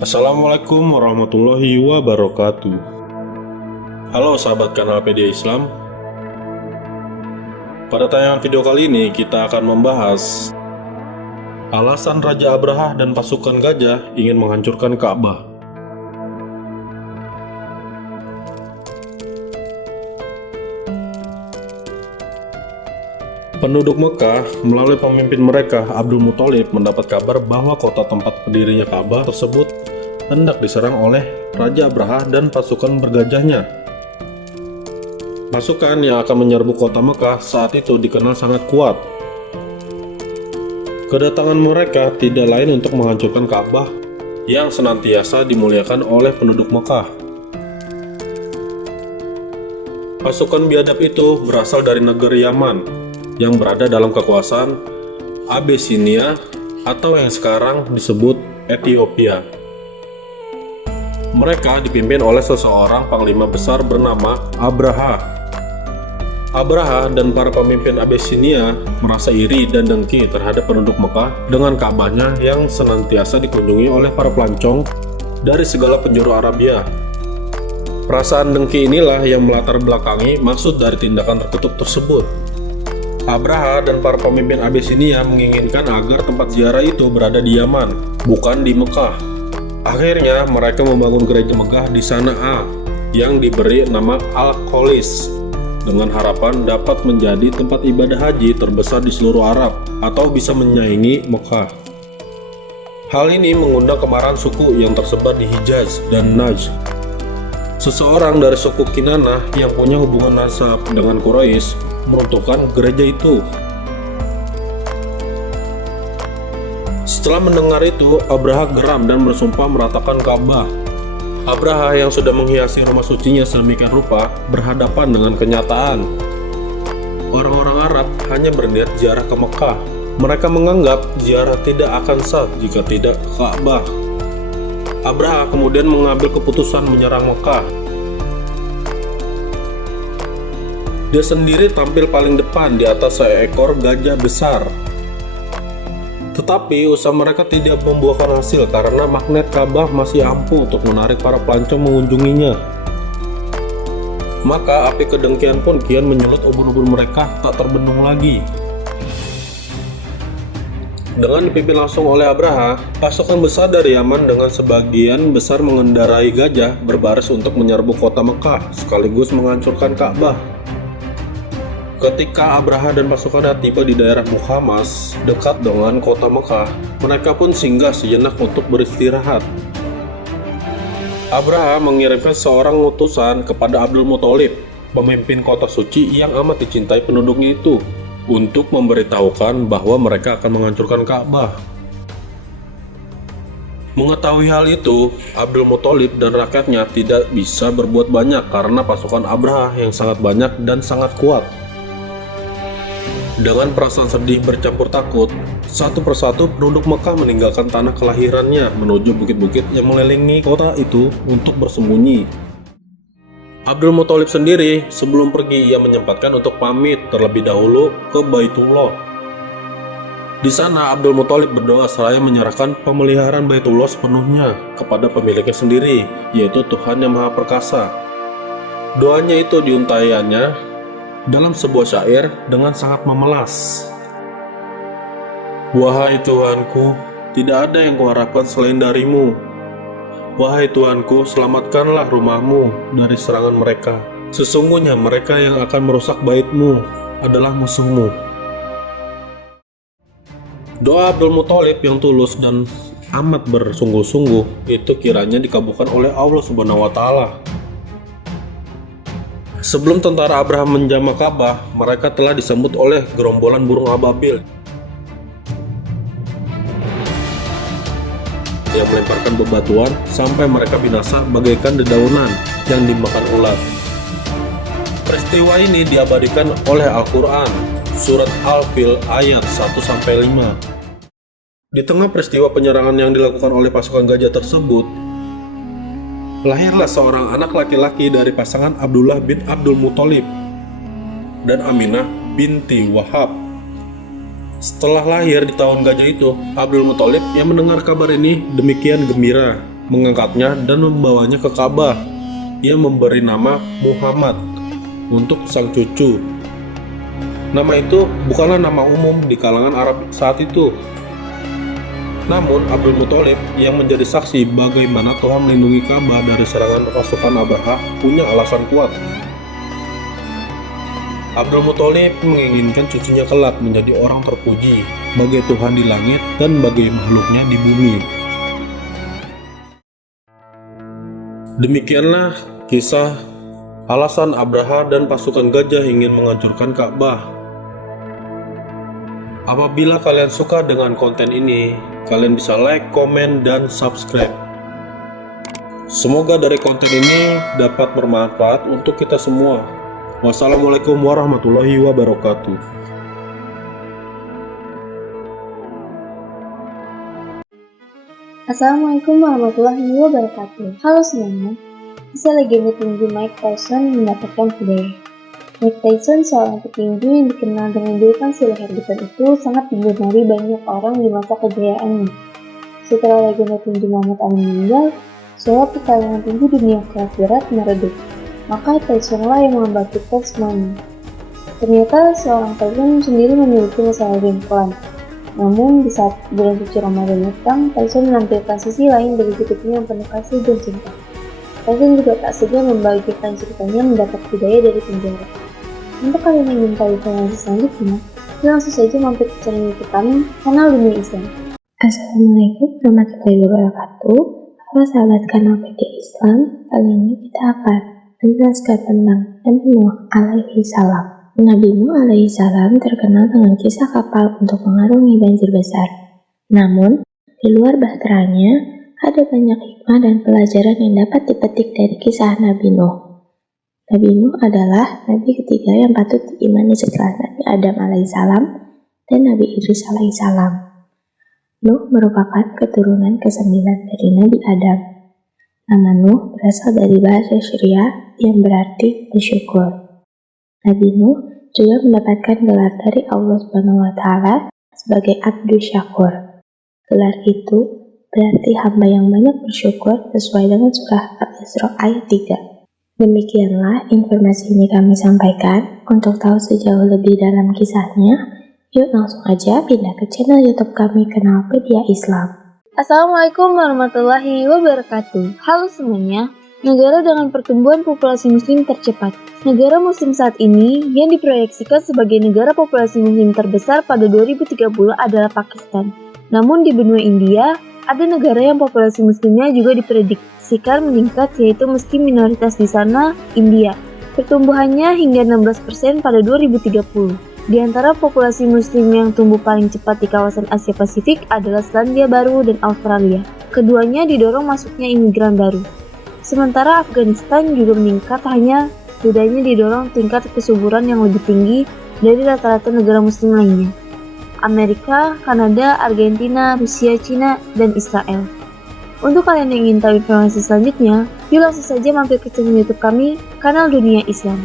Assalamualaikum warahmatullahi wabarakatuh. Halo sahabat kanal Pedia Islam. Pada tayangan video kali ini kita akan membahas alasan Raja Abraha dan pasukan gajah ingin menghancurkan Ka'bah. Penduduk Mekah melalui pemimpin mereka Abdul Muthalib mendapat kabar bahwa kota tempat berdirinya Ka'bah tersebut hendak diserang oleh Raja Abraha dan pasukan bergajahnya. Pasukan yang akan menyerbu kota Mekah saat itu dikenal sangat kuat. Kedatangan mereka tidak lain untuk menghancurkan Ka'bah yang senantiasa dimuliakan oleh penduduk Mekah. Pasukan biadab itu berasal dari negeri Yaman yang berada dalam kekuasaan Abyssinia atau yang sekarang disebut Ethiopia. Mereka dipimpin oleh seseorang panglima besar bernama Abraha. Abraha dan para pemimpin Abyssinia merasa iri dan dengki terhadap penduduk Mekah dengan Ka'bahnya yang senantiasa dikunjungi oleh para pelancong dari segala penjuru Arabia. Perasaan dengki inilah yang melatar belakangi maksud dari tindakan terkutuk tersebut. Abraha dan para pemimpin Abyssinia menginginkan agar tempat ziarah itu berada di Yaman, bukan di Mekah. Akhirnya mereka membangun gereja megah di Sana'a yang diberi nama Al-Qolis dengan harapan dapat menjadi tempat ibadah haji terbesar di seluruh Arab atau bisa menyaingi Mekah. Hal ini mengundang kemarahan suku yang tersebar di Hijaz dan Najd. Seseorang dari suku Kinanah yang punya hubungan nasab dengan Quraisy meruntuhkan gereja itu. Setelah mendengar itu, Abraha geram dan bersumpah meratakan Ka'bah. Abraha yang sudah menghiasi rumah sucinya sedemikian rupa berhadapan dengan kenyataan. Orang-orang Arab hanya berniat ziarah ke Mekah. Mereka menganggap ziarah tidak akan sah jika tidak ke Ka'bah. Abraha kemudian mengambil keputusan menyerang Mekah. Dia sendiri tampil paling depan di atas seekor gajah besar. Tetapi usaha mereka tidak membuahkan hasil karena magnet Ka'bah masih ampuh untuk menarik para pelancong mengunjunginya. Maka api kedengkian pun kian menyulut ubun-ubun mereka tak terbendung lagi. Dengan dipimpin langsung oleh Abraha, pasukan besar dari Yaman dengan sebagian besar mengendarai gajah berbaris untuk menyerbu kota Mekah sekaligus menghancurkan Ka'bah. Ketika Abraha dan pasukannya tiba di daerah Mukhamas, dekat dengan kota Mekah, mereka pun singgah sejenak untuk beristirahat. Abraha mengirimkan seorang utusan kepada Abdul Muthalib, pemimpin kota suci yang amat dicintai penduduknya itu, untuk memberitahukan bahwa mereka akan menghancurkan Ka'bah. Mengetahui hal itu, Abdul Muthalib dan rakyatnya tidak bisa berbuat banyak karena pasukan Abraha yang sangat banyak dan sangat kuat. Dengan perasaan sedih bercampur takut, satu persatu penduduk Mekah meninggalkan tanah kelahirannya menuju bukit-bukit yang mengelilingi kota itu untuk bersembunyi. Abdul Muthalib sendiri sebelum pergi ia menyempatkan untuk pamit terlebih dahulu ke Baitullah. Di sana Abdul Muthalib berdoa seraya menyerahkan pemeliharaan Baitullah sepenuhnya kepada pemiliknya sendiri, yaitu Tuhan yang Maha Perkasa. Doanya itu diuntaiannya dalam sebuah syair dengan sangat memelas. Wahai Tuhanku, tidak ada yang kuharapkan selain darimu. Wahai Tuhanku, selamatkanlah rumahmu dari serangan mereka. Sesungguhnya mereka yang akan merusak baitmu adalah musuhmu. Doa Abdul Muthalib yang tulus dan amat bersungguh-sungguh itu kiranya dikabulkan oleh Allah Subhanahu wa Ta'ala. Sebelum tentara Abraham menjamah Ka'bah, mereka telah disambut oleh gerombolan burung ababil yang melemparkan bebatuan sampai mereka binasa bagaikan dedaunan yang dimakan ular. Peristiwa ini diabadikan oleh Al-Quran, surat Al-Fil ayat 1-5. Di tengah peristiwa penyerangan yang dilakukan oleh pasukan gajah tersebut, lahirlah seorang anak laki-laki dari pasangan Abdullah bin Abdul Muthalib dan Aminah binti Wahab. Setelah lahir di tahun gajah itu, Abdul Muthalib yang mendengar kabar ini demikian gembira. mengangkatnya dan membawanya ke Ka'bah. Ia memberi nama Muhammad untuk sang cucu. Nama itu bukanlah nama umum di kalangan Arab saat itu. Namun Abdul Muthalib yang menjadi saksi bagaimana Tuhan melindungi Ka'bah dari serangan pasukan Abraha punya alasan kuat. Abdul Muthalib menginginkan cucunya kelak menjadi orang terpuji bagi Tuhan di langit dan bagi makhluknya di bumi. Demikianlah kisah alasan Abraha dan pasukan gajah ingin menghancurkan Ka'bah. Apabila kalian suka dengan konten ini, kalian bisa like, komen, dan subscribe. Semoga dari konten ini dapat bermanfaat untuk kita semua. Wassalamualaikum warahmatullahi wabarakatuh. Assalamualaikum warahmatullahi wabarakatuh. Halo semuanya. Kisah legenda tinju Mike Tyson mendapatkan hidayah. Mike Tyson, seorang petinju yang dikenal dengan julukan si leher besar itu, sangat digemari banyak orang di masa kejayaannya. Setelah legenda tinju Muhammad Ali meninggal, sebuah pertarungan tinju dunia kelas berat meredup. Maka Tysonlah yang membangkitkan semuanya. Ternyata seorang Tyson sendiri memiliki masalah jenggotan. Namun di saat bulan suci Ramadan datang, Tyson menampilkan sisi lain dari hidupnya yang penuh kasih dan cinta. Tyson juga tak segan membagikan ceritanya mendapat hidayah dari penjara. Untuk kalian yang ingin tahu informasi selanjutnya, langsung saja mampir ke channel YouTube kami, Kanal Dunia Islam. Assalamualaikum warahmatullahi wabarakatuh. Halo sahabat kanal PD Islam, kali ini kita akan menjelaskan tentang Nabi Nuh alaihi salam. Nabi Nuh alaihi salam terkenal dengan kisah kapal untuk mengarungi banjir besar. Namun, di luar bahteranya, ada banyak hikmah dan pelajaran yang dapat dipetik dari kisah Nabi Nuh. Nabi Nuh adalah nabi ketiga yang patut diimani setelah Nabi Adam alaihissalam dan Nabi Idris alaihissalam. Nuh merupakan keturunan ke-9 dari Nabi Adam. Nama Nuh berasal dari bahasa Syria yang berarti bersyukur. Nabi Nuh juga mendapatkan gelar dari Allah SWT sebagai Abdu Syakur. Gelar itu berarti hamba yang banyak bersyukur sesuai dengan surah Al-Isra ayat 3. Demikianlah informasi ini kami sampaikan. Untuk tahu sejauh lebih dalam kisahnya, yuk langsung aja pindah ke channel YouTube kami, Kanal Pedia Islam. Assalamualaikum warahmatullahi wabarakatuh. Halo semuanya. Negara dengan pertumbuhan populasi muslim tercepat. Negara muslim saat ini yang diproyeksikan sebagai negara populasi muslim terbesar pada 2030 adalah Pakistan. Namun di benua India, ada negara yang populasi muslimnya juga diprediksikan meningkat, yaitu meski minoritas di sana, India. Pertumbuhannya hingga 16% pada 2030. Di antara populasi muslim yang tumbuh paling cepat di kawasan Asia Pasifik adalah Selandia Baru dan Australia. Keduanya didorong masuknya imigran baru. Sementara Afghanistan juga meningkat, hanya bedanya didorong tingkat kesuburan yang lebih tinggi dari rata-rata negara muslim lainnya. Amerika, Kanada, Argentina, Rusia, Cina, dan Israel. Untuk kalian yang ingin tahu informasi selanjutnya, yuk langsung saja mampir ke channel YouTube kami, Kanal Dunia Islam.